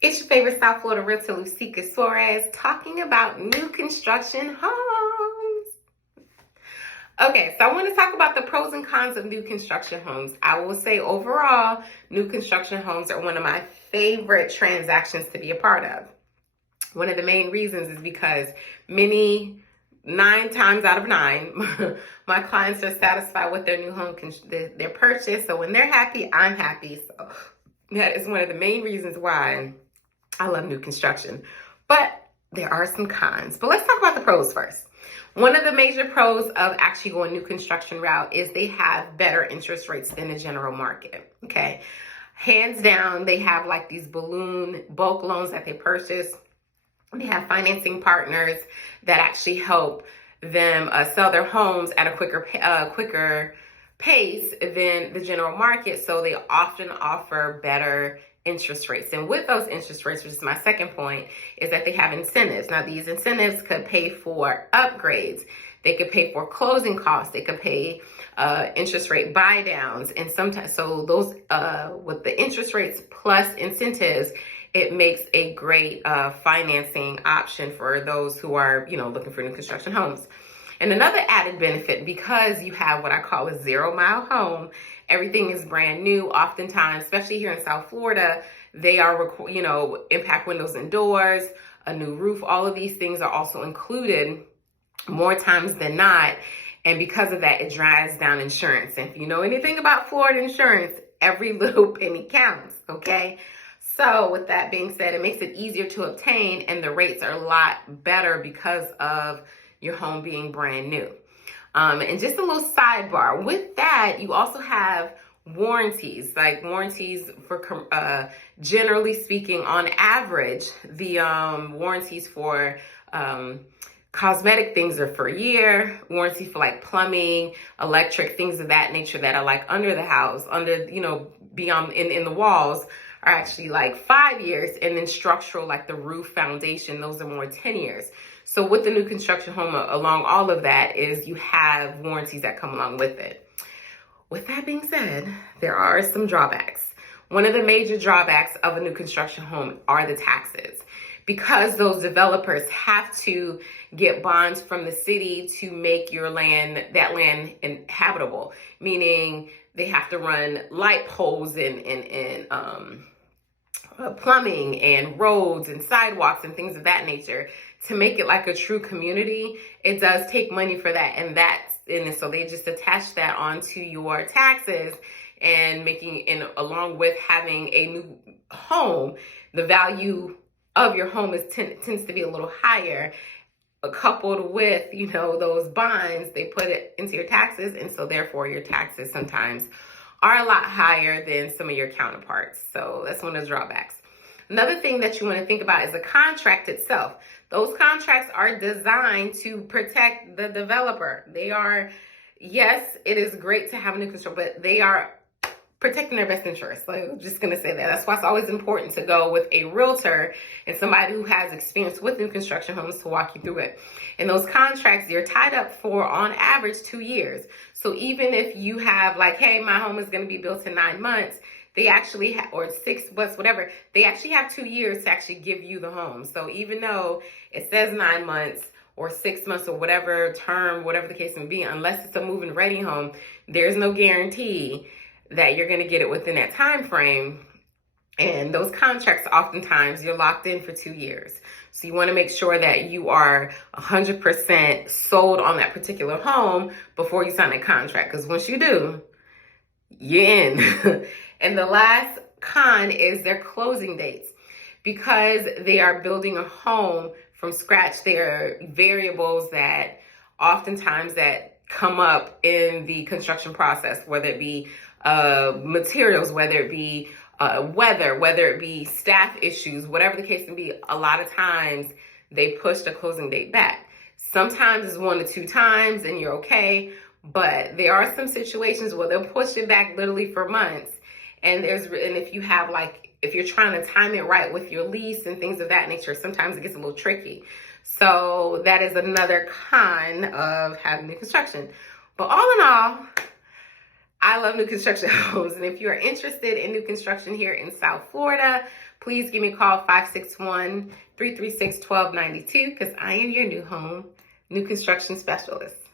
It's your favorite South Florida realtor, Lucica Suarez, talking about new construction homes. Okay, so I want to talk about the pros and cons of new construction homes. I will say overall, new construction homes are one of my favorite transactions to be a part of. One of the main reasons is because 9 times out of 9, my clients are satisfied with their new home, their purchase. So when they're happy, I'm happy. So that is one of the main reasons why I love new construction. But there are some cons. But let's talk about the pros first. One of the major pros of actually going new construction route is they have better interest rates than the general market. Okay. Hands down, they have like these balloon bulk loans that they purchase. They have financing partners that actually help them sell their homes at a quicker pace than the general market. So they often offer better interest rates. And with those interest rates, which is my second point, is that they have incentives. Now, these incentives could pay for upgrades. They could pay for closing costs. They could pay interest rate buy downs. And sometimes, so those, with the interest rates plus incentives, it makes a great financing option for those who are, looking for new construction homes. And another added benefit, because you have what I call a 0-mile home, everything is brand new. Oftentimes, especially here in South Florida, they are, impact windows and doors, a new roof. All of these things are also included more times than not. And because of that, it drives down insurance. And if you know anything about Florida insurance, every little penny counts, okay? So with that being said, it makes it easier to obtain, and the rates are a lot better because of your home being brand new. And just a little sidebar, with that, you also have warranties, like warranties for, generally speaking, on average, the warranties for cosmetic things are for a year, warranty for like plumbing, electric, things of that nature that are like under the house, beyond in the walls, are actually like 5 years, and then structural, like the roof foundation, those are more 10 years. So with the new construction home, along all of that is you have warranties that come along with it. With that being said, there are some drawbacks. One of the major drawbacks of a new construction home are the taxes, because those developers have to get bonds from the city to make that land inhabitable, meaning they have to run light poles and plumbing and roads and sidewalks and things of that nature to make it like a true community. It does take money for that, and so they just attach that onto your taxes, and along with having a new home, the value of your home tends to be a little higher, coupled with, those bonds, they put it into your taxes. And so therefore your taxes sometimes are a lot higher than some of your counterparts. So that's one of the drawbacks. Another thing that you want to think about is the contract itself. Those contracts are designed to protect the developer. Yes, it is great to have a new construction, but they are protecting their best interest. Like, I'm just going to say that. That's why it's always important to go with a realtor and somebody who has experience with new construction homes to walk you through it. And those contracts, you're tied up for, on average, 2 years. So even if you have like, hey, my home is going to be built in 9 months, they actually have, or 6 months, whatever, they actually have 2 years to actually give you the home. So even though it says 9 months or 6 months or whatever term, whatever the case may be, unless it's a move-in ready home, there's no guarantee that you're going to get it within that time frame. And those contracts, oftentimes you're locked in for 2 years. So you want to make sure that you are 100% sold on that particular home before you sign a contract. Because once you do, you're in. And the last con is their closing dates. Because they are building a home from scratch, there are variables that oftentimes that come up in the construction process, whether it be materials, whether it be weather, whether it be staff issues, whatever the case may be. A lot of times they push the closing date back. Sometimes it's 1 to 2 times and you're okay, but there are some situations where they'll push it back literally for months. And if you're trying to time it right with your lease and things of that nature, sometimes it gets a little tricky. So that is another con of having new construction. But all in all, I love new construction homes. And if you are interested in new construction here in South Florida, please please give me a call, 561-336-1292, because I am your new home, new construction specialist.